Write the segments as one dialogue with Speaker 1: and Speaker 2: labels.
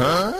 Speaker 1: Huh?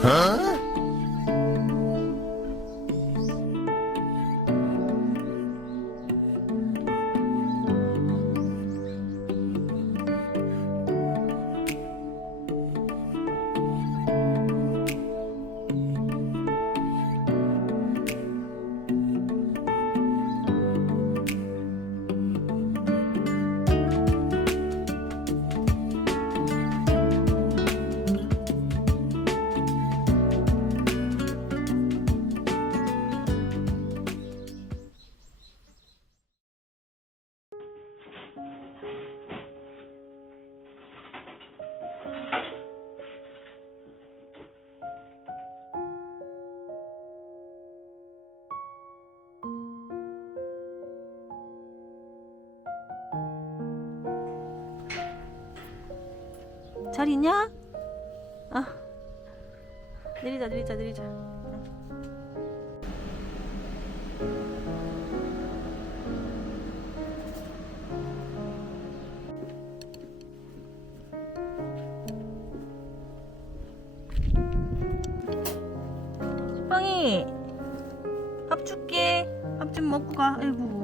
Speaker 1: Huh? 잘 있냐? 아. 내리자 내리자 내리자. 빵이 밥 줄게. 밥 좀 먹고 가. 아이고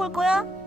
Speaker 1: 먹을 거야?